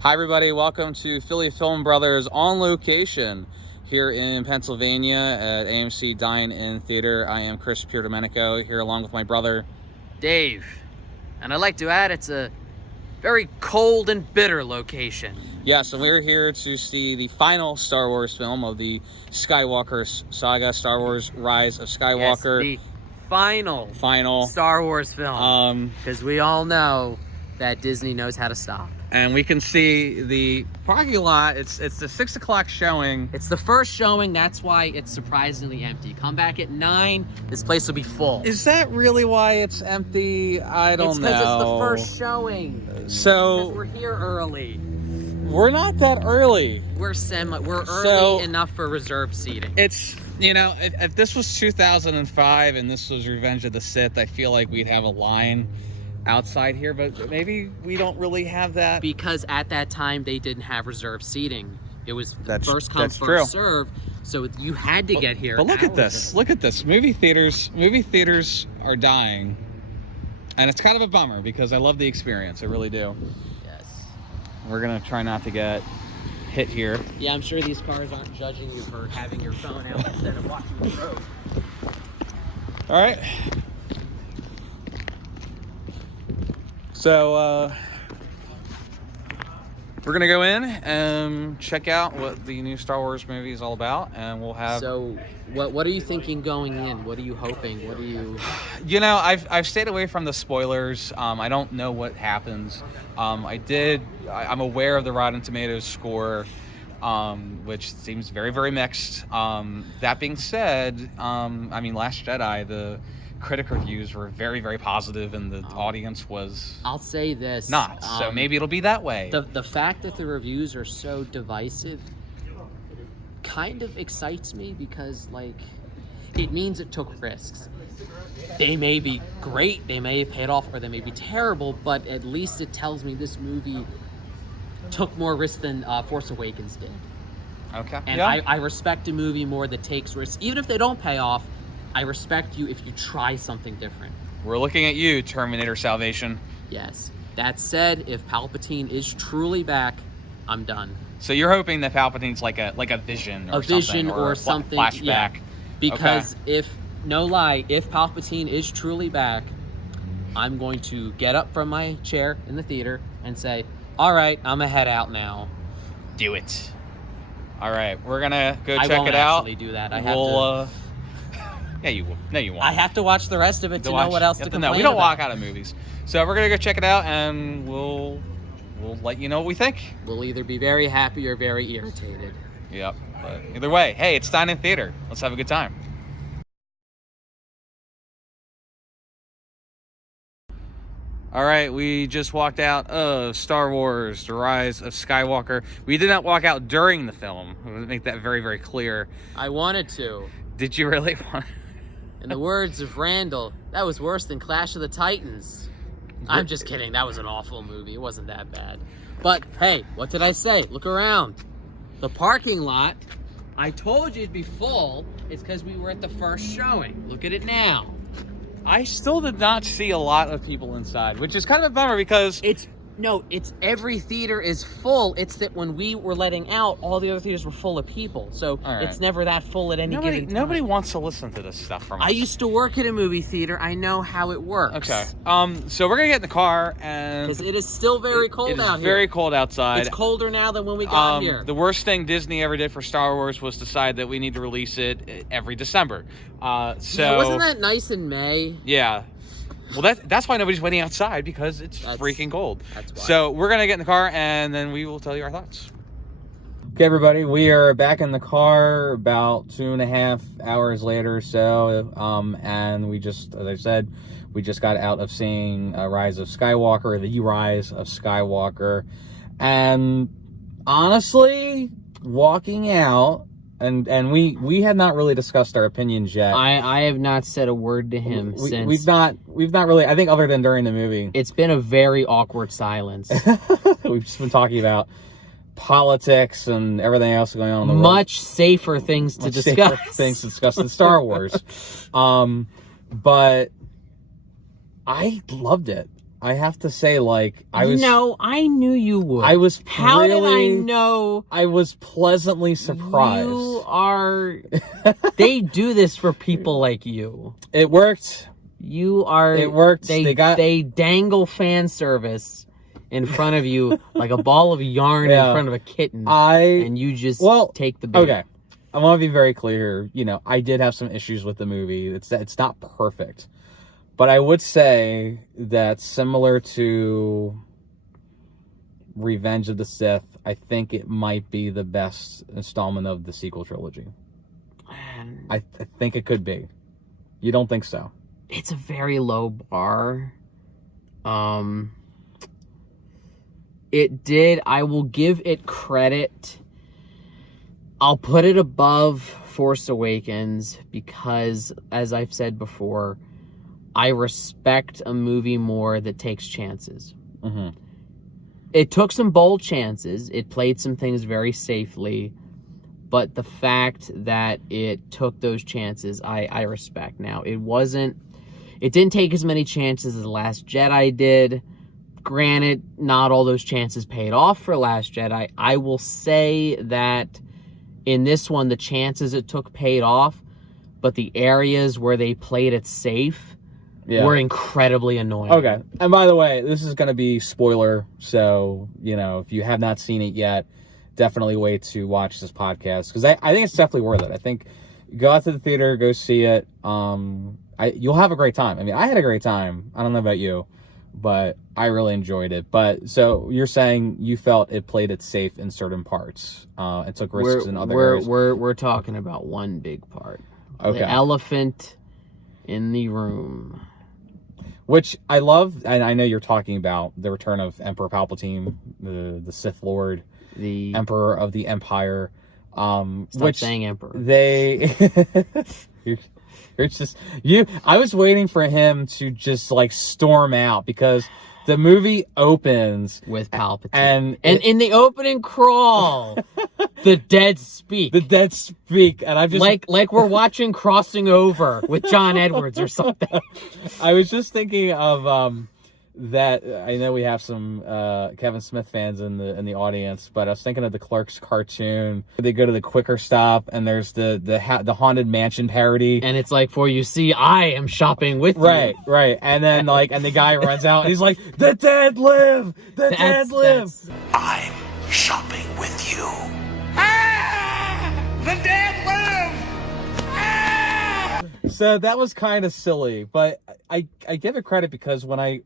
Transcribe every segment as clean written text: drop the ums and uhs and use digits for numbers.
Hi everybody, welcome to Philly Film Brothers on location here in Pennsylvania at AMC Dine-In Theater. I am Chris Pierdomenico here along with my brother Dave. And I'd like to add it's a very cold and bitter location. Yes, and we're here to see the final Star Wars film of the Skywalker saga, Star Wars Rise of Skywalker. Yes, the final Star Wars film. Because we all know that Disney knows how to stop. And we can see the parking lot. It's the 6 o'clock showing. It's the first showing, that's why it's surprisingly empty. Come back at 9, this place will be full. Is that really why it's empty? I don't know. It's because it's the first showing. So because we're here early. We're not that early. We're early enough for reserved seating. It's, you know, if this was 2005 and this was Revenge of the Sith, I feel like we'd have a line outside here, but maybe we don't really have that. Because at that time, they didn't have reserved seating. It was first come, first serve. So you had to get here. But look at this. Look at this. Movie theaters are dying. And it's kind of a bummer because I love the experience. I really do. Yes. We're going to try not to get hit here. Yeah, I'm sure these cars aren't judging you for having your phone out instead of watching the road. All right. So, we're going to go in and check out what the new Star Wars movie is all about, and we'll have... So, what are you thinking going in? What are you hoping? What are you... You know, I've stayed away from the spoilers. I don't know what happens. I'm aware of the Rotten Tomatoes score, which seems very, very mixed. That being said, I mean, Last Jedi, the critic reviews were very, very positive, and the audience was... I'll say this. Not. So maybe it'll be that way. The fact that the reviews are so divisive kind of excites me because, like, it means it took risks. They may be great, they may have paid off, or they may be terrible, but at least it tells me this movie took more risks than Force Awakens did. Okay. And yeah. I respect a movie more that takes risks. Even if they don't pay off, I respect you if you try something different. We're looking at you, Terminator Salvation. Yes. That said, if Palpatine is truly back, I'm done. So you're hoping that Palpatine's like a vision or something, or something, flashback. Yeah. Because if Palpatine is truly back, I'm going to get up from my chair in the theater and say, all right, I'm gonna head out now. Do it. All right, we're gonna go check it out. I won't actually do that. I have to. Yeah, you will. No, you won't. I have to watch the rest of it to know what else to complain about. We don't walk out of movies. So we're going to go check it out, and we'll let you know what we think. We'll either be very happy or very irritated. Yep. But either way, hey, it's Dine-In Theater. Let's have a good time. All right, we just walked out of Star Wars, The Rise of Skywalker. We did not walk out during the film. I want to make that very, very clear. I wanted to. Did you really want to? In the words of Randall, that was worse than Clash of the Titans. I'm just kidding. That was an awful movie. It wasn't that bad. But, hey, what did I say? Look around. The parking lot, I told you it'd be full. It's because we were at the first showing. Look at it now. I still did not see a lot of people inside, which is kind of a bummer because... It's every theater is full. It's that when we were letting out, all the other theaters were full of people. So It's never that full at any given time. Nobody wants to listen to this stuff from us. I used to work at a movie theater. I know how it works. Okay. So we're going to get in the car and... Because it is still very cold out here. It is very cold outside. It's colder now than when we got here. The worst thing Disney ever did for Star Wars was decide that we need to release it every December. Yeah, wasn't that nice in May? Yeah. Well, that's why nobody's waiting outside, because it's freaking cold. That's why. So we're going to get in the car, and then we will tell you our thoughts. Okay, everybody, we are back in the car about 2.5 hours later or so. And we just, as I said, we just got out of seeing Rise of Skywalker, the Rise of Skywalker. And honestly, walking out, and we had not really discussed our opinions yet. I have not said a word to him since. We've not really, I think, other than during the movie. It's been a very awkward silence. We've just been talking about politics and everything else going on in the world. Much safer things to discuss in Star Wars. But I loved it. I have to say, like, I was... No, I knew you would. I was How really... did I know? I was pleasantly surprised. You are... They do this for people like you. It worked. You are... It worked. They dangle fan service in front of you like a ball of yarn in front of a kitten. And you just take the bait. Okay. I want to be very clear. You know, I did have some issues with the movie. It's not perfect. But I would say that similar to Revenge of the Sith, I think it might be the best installment of the sequel trilogy. I think it could be. You don't think so? It's a very low bar. I will give it credit. I'll put it above Force Awakens because, as I've said before, I respect a movie more that takes chances. Mm-hmm. It took some bold chances. It played some things very safely. But the fact that it took those chances, I respect. Now, it didn't take as many chances as The Last Jedi did. Granted, not all those chances paid off for Last Jedi. I will say that in this one, the chances it took paid off, but the areas where they played it safe were incredibly annoying. Okay. And by the way, this is going to be spoiler, so, you know, if you have not seen it yet, definitely wait to watch this podcast, because I think it's definitely worth it. I think go out to the theater, go see it. You'll have a great time. I mean, I had a great time. I don't know about you, but I really enjoyed it. But so you're saying you felt it played it safe in certain parts. It took risks in other areas. We're talking about one big part. Okay. The elephant in the room. Which I love, and I know you're talking about the return of Emperor Palpatine, the Sith Lord, the Emperor of the Empire. Stop saying Emperor. It's just you. I was waiting for him to just like storm out, because the movie opens with Palpatine, and in the opening crawl, the dead speak. The dead speak, and I'm just like we're watching Crossing Over with John Edwards or something. I was just thinking of that. I know we have some Kevin Smith fans in the audience, but I was thinking of the Clerks cartoon. They go to the Quicker Stop, and there's the Haunted Mansion parody, and it's like, for you see, I am shopping with you. Right, and then and the guy runs out, and he's like, "The dead live, the dead live." I'm shopping with you. The dead live. So that was kind of silly, but I give it credit, because when I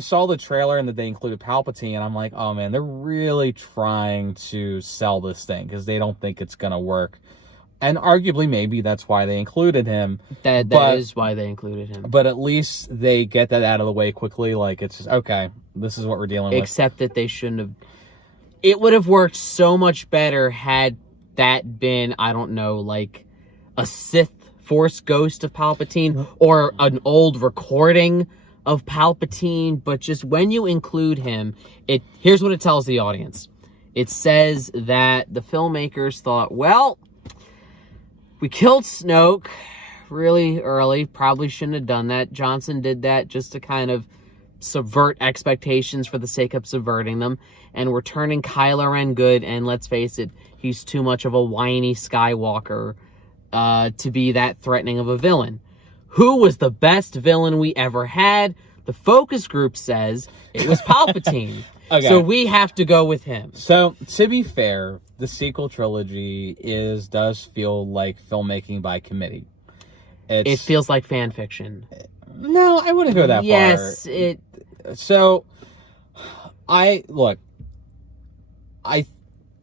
saw the trailer and that they included Palpatine, I'm like, oh man, they're really trying to sell this thing, because they don't think it's going to work. And arguably, maybe that's why they included him. That is why they included him. But at least they get that out of the way quickly. Like, it's just, okay, this is what we're dealing with. Except that they shouldn't have. It would have worked so much better had that been, I don't know, like a Sith Force ghost of Palpatine, or an old recording of Palpatine. But just when you include him, here's what it tells the audience. It says that the filmmakers thought, well, we killed Snoke really early. Probably shouldn't have done that. Johnson did that just to kind of subvert expectations for the sake of subverting them. And we're turning Kylo Ren good. And let's face it, he's too much of a whiny Skywalker to be that threatening of a villain. Who was the best villain we ever had? The focus group says it was Palpatine. Okay. So we have to go with him. So, to be fair, the sequel trilogy does feel like filmmaking by committee. It feels like fan fiction. No, I wouldn't go that far. Yes, So,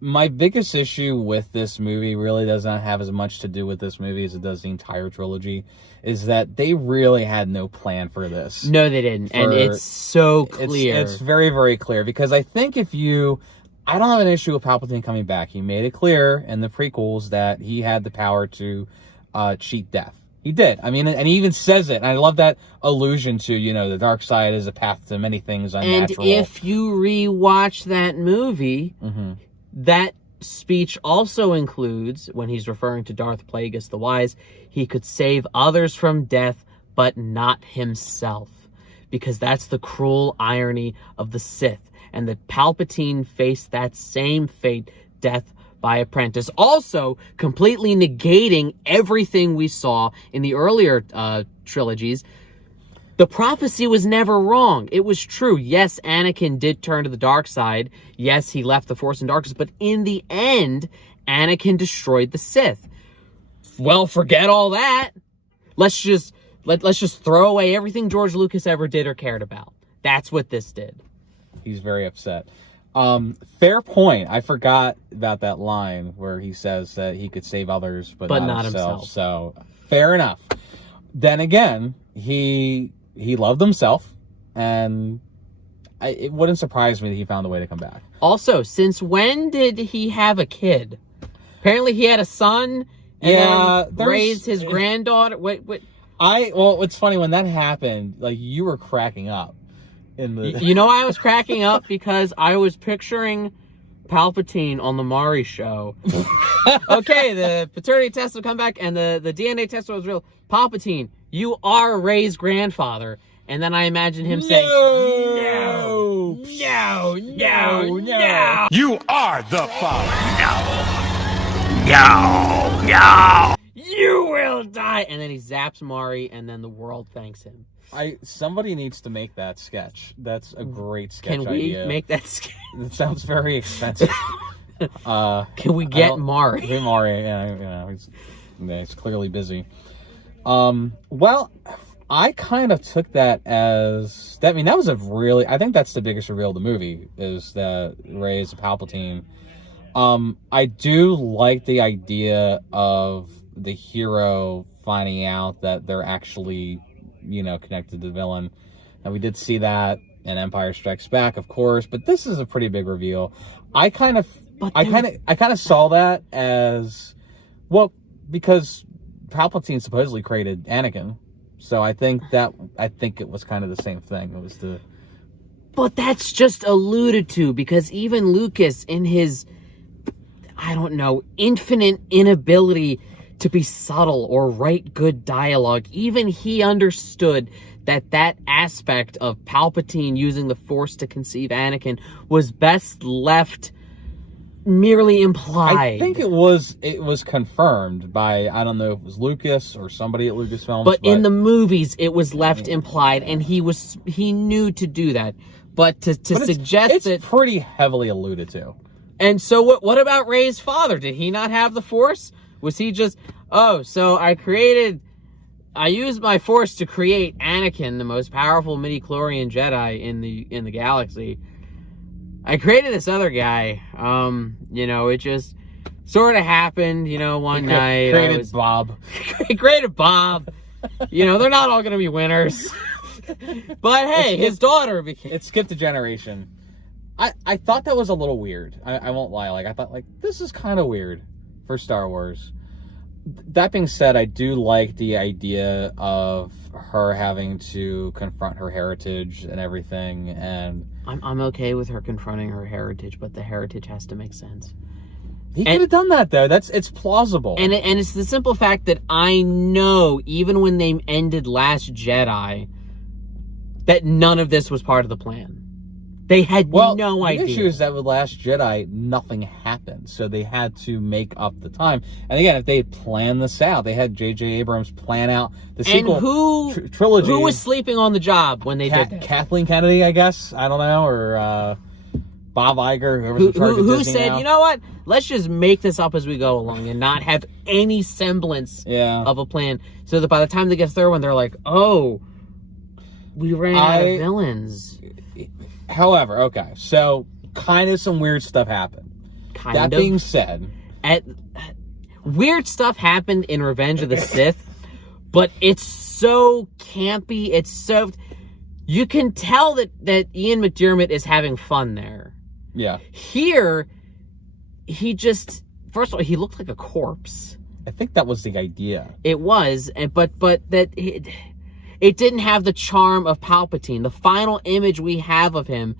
my biggest issue with this movie really does not have as much to do with this movie as it does the entire trilogy, is that they really had no plan for this. No, they didn't. And it's so clear. It's very, very clear, because I think I don't have an issue with Palpatine coming back. He made it clear in the prequels that he had the power to cheat death. He did. I mean, and he even says it. And I love that allusion to, the dark side is a path to many things unnatural. And if you rewatch that movie, that speech also includes, when he's referring to Darth Plagueis the Wise, he could save others from death, but not himself. because that's the cruel irony of the Sith, and that Palpatine faced that same fate, death by apprentice, also completely negating everything we saw in the earlier trilogies. The prophecy was never wrong. It was true. Yes, Anakin did turn to the dark side. Yes, he left the Force in darkness, but in the end, Anakin destroyed the Sith. Well, forget all that. Let's just throw away everything George Lucas ever did or cared about. That's what this did. He's very upset. Fair point. I forgot about that line where he says that he could save others, but not himself. So fair enough. Then again, he loved himself, and it wouldn't surprise me that he found a way to come back. Also, since when did he have a kid? Apparently, he had a son. And then raised his granddaughter. Wait. Well, it's funny when that happened. Like, you were cracking up. You know, I was cracking up because I was picturing Palpatine on the Maury show. Okay, the paternity test will come back, and the DNA test was real. Palpatine, you are Rey's grandfather. And then I imagine him saying, "No, no, no, no. You are the father. No. You will die." And then he zaps Maury, and then the world thanks him. Somebody needs to make that sketch. That's a great sketch idea. Can we make that sketch? It sounds very expensive. Can we get Maury? Maury, yeah, he's clearly busy. Well, I kind of took that as that. I mean, that was I think that's the biggest reveal of the movie, is that Rey is a Palpatine. I do like the idea of the hero finding out that they're actually, connected to the villain. And we did see that in Empire Strikes Back, of course, but this is a pretty big reveal. I kind of saw that as, well, because Palpatine supposedly created Anakin. So I think it was kind of the same thing. It was But that's just alluded to, because even Lucas, in his, infinite inability to be subtle or write good dialogue, even he understood that aspect of Palpatine using the Force to conceive Anakin was best left merely implied. I think it was confirmed by, I don't know if it was Lucas or somebody at Lucasfilms. But in the movies, it was left implied, and he knew to do that. But to suggest it's pretty heavily alluded to. And so what about Rey's father? Did he not have the Force? Was he just, so I used my Force to create Anakin, the most powerful midi-chlorian Jedi in the galaxy. I created this other guy. It just sort of happened, one night. Created Bob. Created Bob. They're not all going to be winners. But hey, his daughter became... It skipped a generation. I thought that was a little weird. I won't lie. I thought, this is kind of weird for Star Wars. That being said, I do like the idea of her having to confront her heritage and everything, and... I'm okay with her confronting her heritage, but the heritage has to make sense. He could have done that, though. It's plausible. And it's the simple fact that I know, even when they ended Last Jedi, that none of this was part of the plan. They had no idea. The issue is that with Last Jedi, nothing happened. So they had to make up the time. And again, if they had planned this out, they had J.J. Abrams plan out the sequel trilogy. Who was sleeping on the job when they did that? Kathleen Kennedy, I guess. I don't know. Or Bob Iger, whoever's in charge of Disney who said, now. You know what? Let's just make this up as we go along and not have any semblance of a plan. So that by the time they get to the third one, they're like, oh, we ran out of villains. However, okay, so kind of some weird stuff happened. That being said, weird stuff happened in Revenge of the Sith, but it's so campy. It's so... You can tell that Ian McDiarmid is having fun there. Yeah. Here, he just... First of all, he looked like a corpse. I think that was the idea. It was, but that... It didn't have the charm of Palpatine. The final image we have of him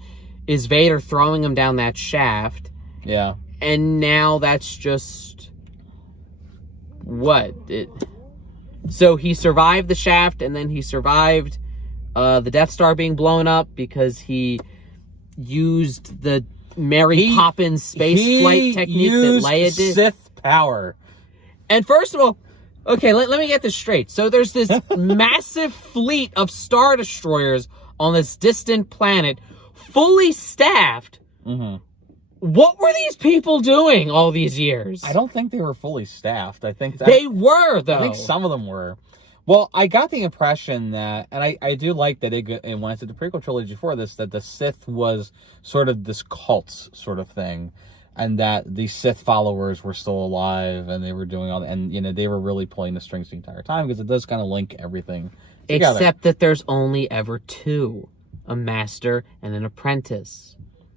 is Vader throwing him down that shaft. Yeah. And now that's just... What? So he survived the shaft, and then he survived the Death Star being blown up because he used the Mary Poppins space flight technique that Leia did. Sith power. And first of all, okay, let me get this straight. So there's this massive fleet of Star Destroyers on this distant planet, fully staffed. Mm-hmm. What were these people doing all these years? I don't think they were fully staffed. I think they were, though. I think some of them were. Well, I got the impression that, and I do like that it went to the prequel trilogy before this, that the Sith was sort of this cult sort of thing, and that the Sith followers were still alive, and they were doing all that, and, you know, they were really pulling the strings the entire time, because it does kind of link everything together. Except that there's only ever two, a master and an apprentice.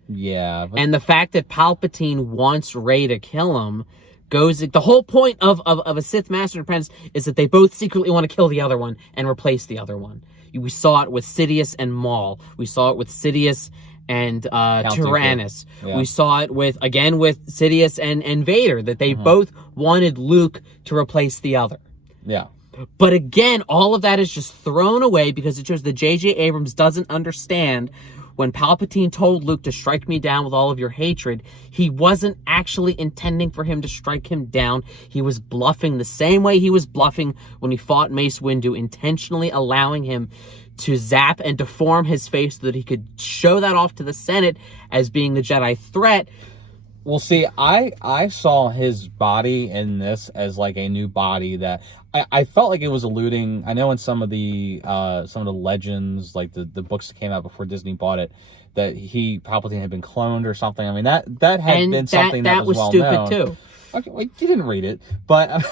Yeah. But... And the fact that Palpatine wants Rey to kill him goes... The whole point of a Sith master and apprentice is that they both secretly want to kill the other one and replace the other one. We saw it with Sidious and Maul. We saw it with Sidious and Tyrannus. Yeah. We saw it with Sidious and Vader, that they both wanted Luke to replace the other. Yeah. But again, all of that is just thrown away because it shows that J.J. Abrams doesn't understand. When Palpatine told Luke to strike me down with all of your hatred, he wasn't actually intending for him to strike him down. He was bluffing the same way he was bluffing when he fought Mace Windu, intentionally allowing him to zap and deform his face so that he could show that off to the Senate as being the Jedi threat. Well, see, I saw his body in this as like a new body that I felt like it was alluding. I know in some of the legends, like the books that came out before Disney bought it, that Palpatine had been cloned or something. I mean, that had been something that was well stupid known. Too. Okay, well, you didn't read it, but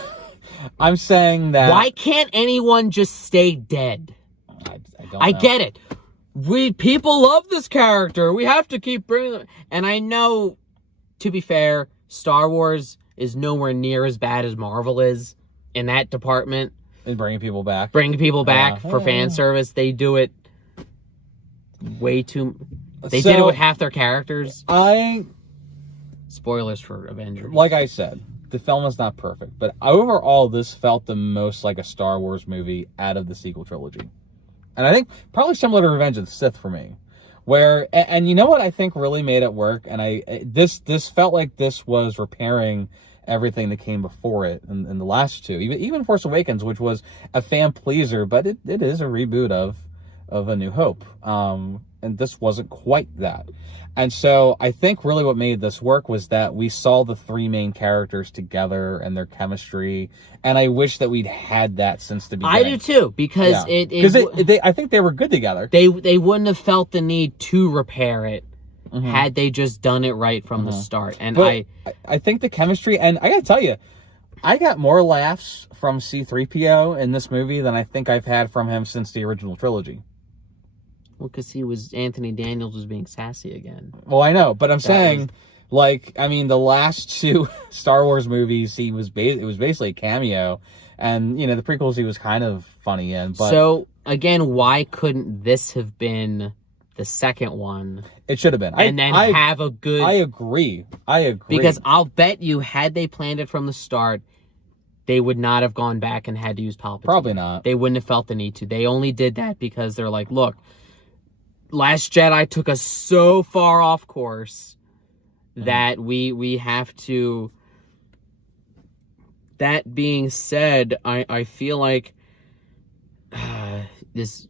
I'm saying that. Why can't anyone just stay dead? I get it. People love this character. We have to keep bringing them. And I know, to be fair, Star Wars is nowhere near as bad as Marvel is in that department. And bringing people back. For fan service. They do it way too... They did it with half their characters. Spoilers for Avengers. Like I said, the film is not perfect. But overall, this felt the most like a Star Wars movie out of the sequel trilogy. And I think probably similar to Revenge of the Sith for me. Where, and you know what I think really made it work? And this felt like this was repairing everything that came before it in the last two. Even Force Awakens, which was a fan pleaser, but it is a reboot of A New Hope. And this wasn't quite that. And so I think really what made this work was that we saw the three main characters together and their chemistry. And I wish that we'd had that since the beginning. I do too, because I think they were good together. They wouldn't have felt the need to repair it had they just done it right from the start. And I think the chemistry, and I gotta tell you, I got more laughs from C-3PO in this movie than I think I've had from him since the original trilogy. Well, because Anthony Daniels was being sassy again. Well, I know, but I'm saying, the last two Star Wars movies, it was basically a cameo, and the prequels he was kind of funny in. But so again, why couldn't this have been the second one? It should have been, have a good. I agree. Because I'll bet you, had they planned it from the start, they would not have gone back and had to use Palpatine. Probably not. They wouldn't have felt the need to. They only did that because they're like, look, Last Jedi took us so far off course that we have to... That being said, I feel like this...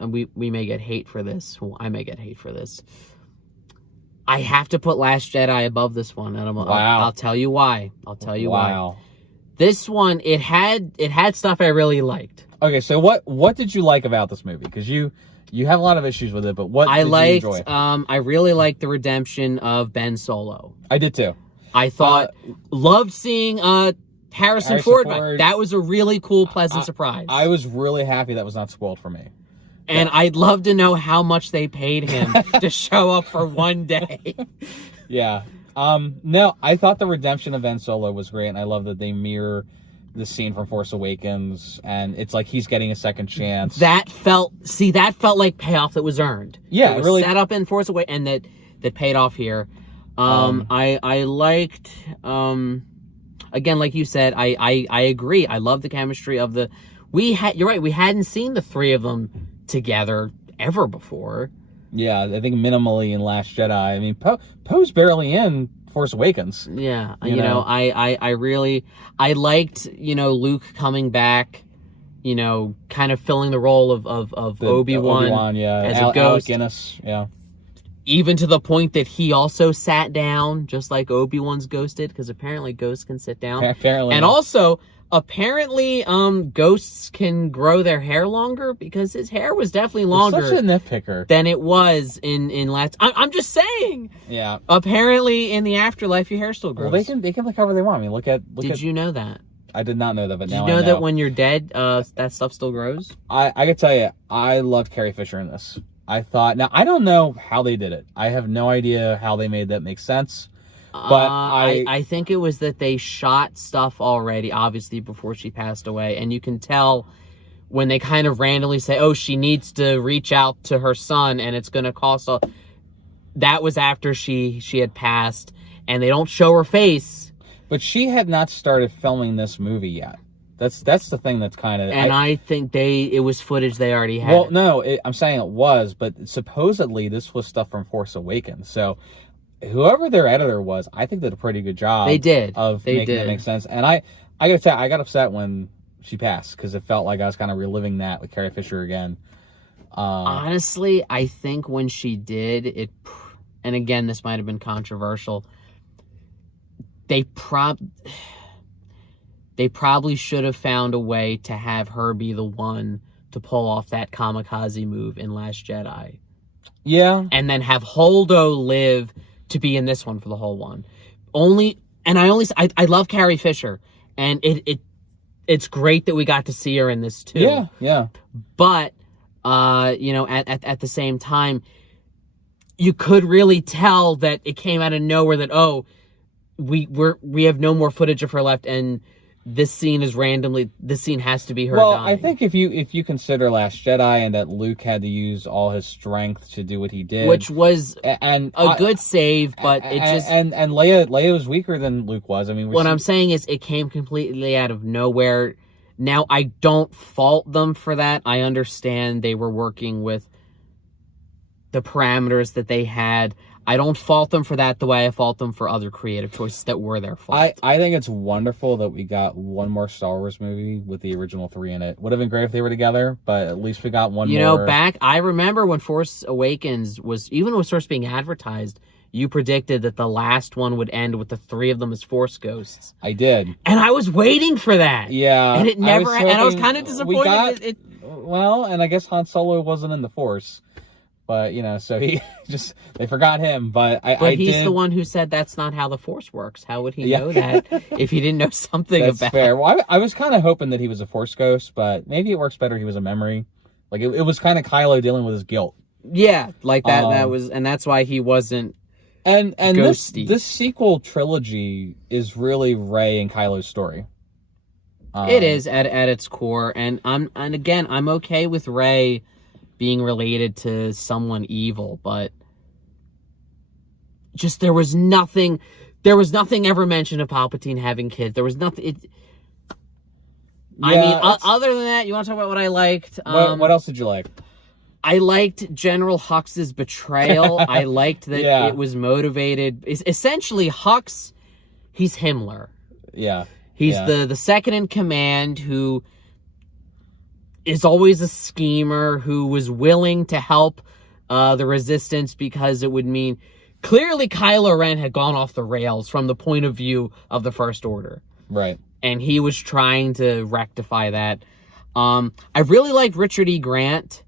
we may get hate for this. Well, I may get hate for this. I have to put Last Jedi above this one. And I'll tell you why. Why. This one, it had stuff I really liked. Okay, so what did you like about this movie? Because you have a lot of issues with it, but what did you enjoy? I really liked the redemption of Ben Solo. I did too. I thought, loved seeing Harrison Ford. That was a really cool, pleasant surprise. I was really happy that was not spoiled for me. And I'd love to know how much they paid him to show up for one day. Yeah. No, I thought the redemption of Ben Solo was great, and I love that they mirror the scene from Force Awakens, and it's like he's getting a second chance. That felt like payoff that was earned. Yeah, it was really set up in Force Awakens, and that paid off here. I liked, again, like you said, I agree. I love the chemistry of you're right, we hadn't seen the three of them together ever before. Yeah, I think minimally in Last Jedi. I mean, Poe's barely in Force Awakens. Yeah, You know? I liked, Luke coming back, kind of filling the role of Obi-Wan, yeah, as a Alec ghost. Guinness, yeah. Even to the point that he also sat down, just like Obi-Wan's ghost did, because apparently ghosts can sit down. Apparently. And also, apparently, ghosts can grow their hair longer, because his hair was definitely longer Such a nitpicker. than it was in last. I'm just saying. Yeah. Apparently, in the afterlife, your hair still grows. Well, they can look however they want. I mean, look at. Did you know that? I did not know that, but Did now you know I know that when you're dead, that stuff still grows? I can tell you, I loved Carrie Fisher in this. I thought, now I don't know how they did it. I have no idea how they made that make sense. But I think it was that they shot stuff already, obviously, before she passed away. And you can tell when they kind of randomly say, oh, she needs to reach out to her son and it's going to cost a... That was after she had passed, and they don't show her face. But she had not started filming this movie yet. That's the thing that's kind of... And I think it was footage they already had. Well, no, I'm saying it was, but supposedly this was stuff from Force Awakens. So whoever their editor was, I think did a pretty good job. They did. Of making it make sense. And I gotta say, I got upset when she passed, because it felt like I was kind of reliving that with Carrie Fisher again. Honestly, I think when she did it, and again, this might have been controversial, they probably should have found a way to have her be the one to pull off that kamikaze move in Last Jedi. Yeah. And then have Holdo live to be in this one for the whole one. I love Carrie Fisher, and it's great that we got to see her in this too. Yeah, yeah. But at the same time, you could really tell that it came out of nowhere that we have no more footage of her left, and this scene has to be her dying. I think if you consider Last Jedi and that Luke had to use all his strength to do what he did, which was a good save, but it just and Leia was weaker than Luke was. I mean, what I'm saying is it came completely out of nowhere. Now, I don't fault them for that. I understand they were working with the parameters that they had. I don't fault them for that the way I fault them for other creative choices that were their fault. I think it's wonderful that we got one more Star Wars movie with the original 3 in it. Would have been great if they were together, but at least we got one more. I remember when Force Awakens was first being advertised, you predicted that the last one would end with the 3 of them as Force ghosts. I did. And I was waiting for that. Yeah. And it never, and I was kind of disappointed. Well, and I guess Han Solo wasn't in the Force. But, so they forgot him. But he's the one who said that's not how the Force works. How would he know that if he didn't know something that's about it? Fair. Well, I was kind of hoping that he was a Force ghost, but maybe it works better he was a memory. Like, it was kind of Kylo dealing with his guilt. Yeah, like that. And that's why he wasn't and ghosty. This sequel trilogy is really Rey and Kylo's story. It is at its core. And I'm okay with Rey being related to someone evil, but just there was nothing ever mentioned of Palpatine having kids. There was nothing. Other than that, you want to talk about what I liked? What else did you like? I liked General Hux's betrayal. I liked that it was motivated. Essentially, Hux, he's Himmler. Yeah. He's the second in command who is always a schemer, who was willing to help the Resistance because it would mean... Clearly, Kylo Ren had gone off the rails from the point of view of the First Order. Right. And he was trying to rectify that. I really like Richard E. Grant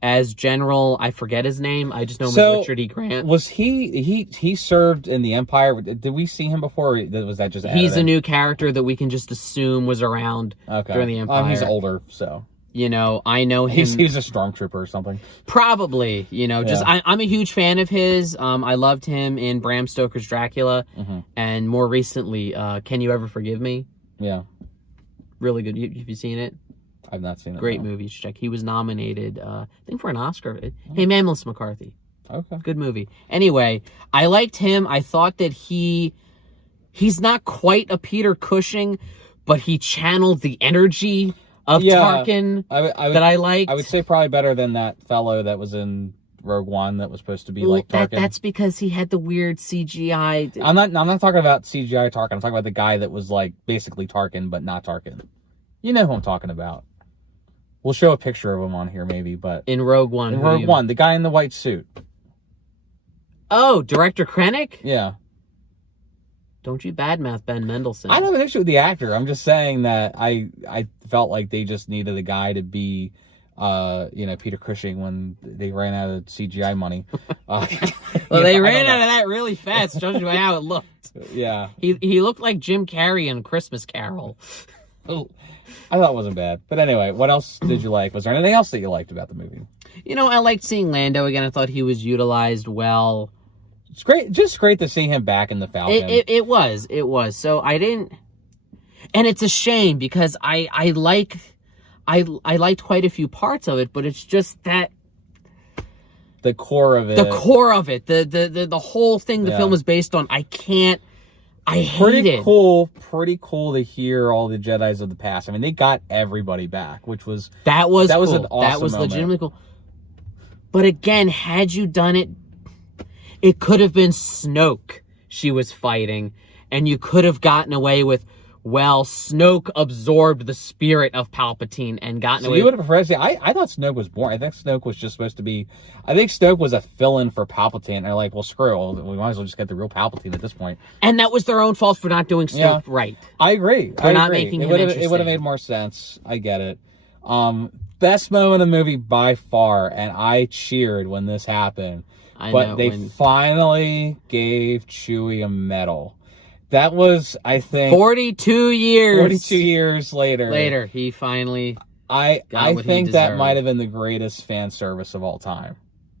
as General... I forget his name. I just know him as Richard E. Grant. Was he served in the Empire? Did we see him before, or was that just... He's a new character that we can just assume was around during the Empire. He's older, so... I know him. He's a stormtrooper or something. Probably, I'm a huge fan of his. I loved him in Bram Stoker's Dracula, and more recently, Can You Ever Forgive Me? Yeah. Really good. Have you seen it? I've not seen it. Great movie. You should check. He was nominated, I think, for an Oscar. Hey, man, Melissa McCarthy. Okay. Good movie. Anyway, I liked him. I thought that he's not quite a Peter Cushing, but he channeled the energy of Tarkin that I liked. I would say probably better than that fellow that was in Rogue One that was supposed to be like Tarkin. That's because he had the weird CGI. I'm not talking about CGI Tarkin. I'm talking about the guy that was like basically Tarkin but not Tarkin. You know who I'm talking about. We'll show a picture of him on here maybe, but in Rogue One. In Rogue One, the guy in the white suit. Oh, Director Krennic? Yeah. Don't you badmouth Ben Mendelsohn. I don't have an issue with the actor. I'm just saying that I felt like they just needed a guy to be, Peter Cushing when they ran out of CGI money. Well, they ran out of that really fast, judging by how it looked. Yeah. He looked like Jim Carrey in Christmas Carol. I thought it wasn't bad. But anyway, what else did you like? Was there anything else that you liked about the movie? I liked seeing Lando again. I thought he was utilized well. It's great. Just great to see him back in the Falcon. It was. So I didn't... And it's a shame because I liked quite a few parts of it, but it's just that... The core of it. The whole thing the film was based on, I hate it. Pretty cool to hear all the Jedis of the past. I mean, they got everybody back, which was... That was cool. An awesome That was moment. legitimately cool. But again, had you done it, it could have been Snoke she was fighting, and you could have gotten away with, well, Snoke absorbed the spirit of Palpatine and gotten away. You would have preferred to see, I thought Snoke was boring. I think Snoke was just supposed to be... I think Snoke was a fill-in for Palpatine. And they're like, well, screw it. We might as well just get the real Palpatine at this point. And that was their own fault for not doing Snoke right. I agree. For not making him interesting. It would have made more sense. I get it. Best moment of the movie by far, and I cheered when this happened. They finally gave Chewie a medal. That was, I think... 42 years. 42 years later. Later, he finally I think that might have been the greatest fan service of all time.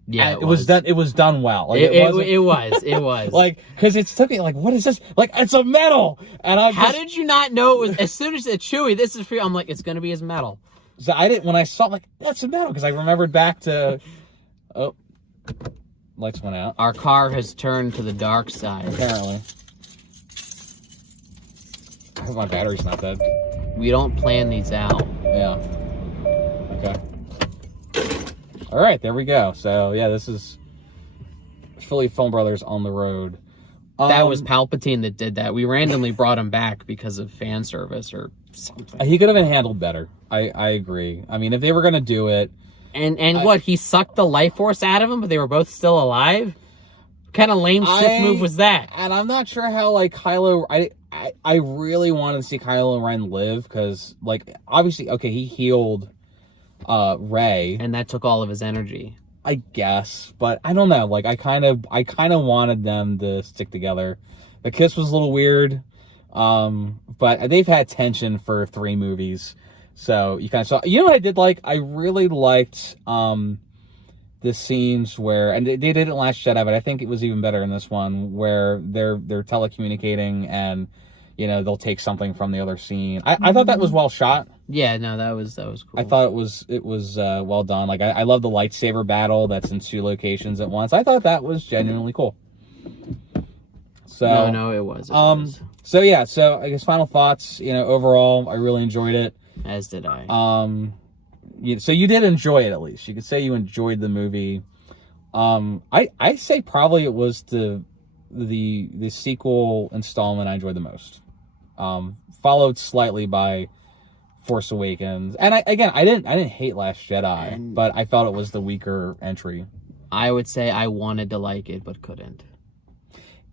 Yeah, it was done well. Like, it was. Like, because it took me, like, what is this? Like, it's a medal! And How did you not know it was... As soon as it said, Chewie, this is for you, I'm like, it's going to be his medal. So I didn't... When I saw, like, that's a medal, because I remembered back to... Oh... Lights went out. Our car has turned to the dark side. Apparently. I hope my battery's not dead. We don't plan these out. Yeah. Okay. Alright, there we go. So, yeah, this is Philly Film Brothers on the road. That was Palpatine that did that. We randomly brought him back because of fan service or something. He could have been handled better. I agree. I mean, if they were going to do it... And what, he sucked the life force out of him, but they were both still alive? What kind of lame Sith move was that? And I'm not sure how, like, Kylo... I really wanted to see Kylo Ren live, because, like, obviously, okay, he healed Rey. And that took all of his energy. I guess, but I don't know. Like, I kind of wanted them to stick together. The kiss was a little weird, but they've had tension for 3 movies. So you kind of saw. You know what I did like? I really liked the scenes where, and they did it in Last Jedi, but I think it was even better in this one, where they're telecommunicating and they'll take something from the other scene. I thought that was well shot. Yeah, no, that was cool. I thought it was well done. Like I love the lightsaber battle that's in 2 locations at once. I thought that was genuinely cool. So no, it was. So yeah, so I guess final thoughts. Overall, I really enjoyed it. As did I. So you did enjoy it, at least. You could say you enjoyed the movie. I say probably it was the sequel installment I enjoyed the most. Followed slightly by Force Awakens. And I didn't hate Last Jedi, but I felt it was the weaker entry. I would say I wanted to like it, but couldn't.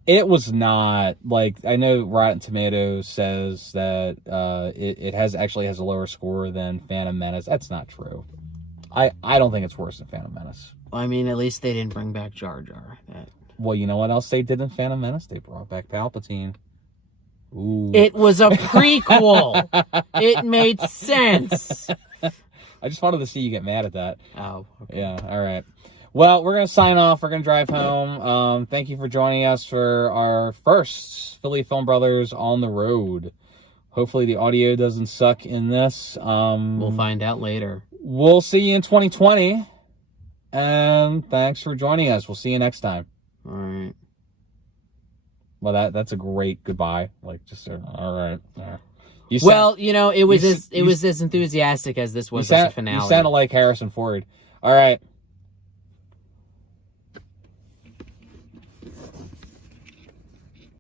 It was not, like, I know Rotten Tomatoes says that it actually has a lower score than Phantom Menace. That's not true. I don't think it's worse than Phantom Menace. I mean, at least they didn't bring back Jar Jar. Well, you know what else they did in Phantom Menace? They brought back Palpatine. Ooh. It was a prequel. It made sense. I just wanted to see you get mad at that. Oh, okay. Yeah, all right. Well, we're going to sign off. We're going to drive home. Thank you for joining us for our first Philly Film Brothers on the road. Hopefully the audio doesn't suck in this. We'll find out later. We'll see you in 2020. And thanks for joining us. We'll see you next time. All right. Well, that's a great goodbye. Like, just, all right. You Well, you know, it was you- as enthusiastic as this was as a finale. You sounded like Harrison Ford. All right.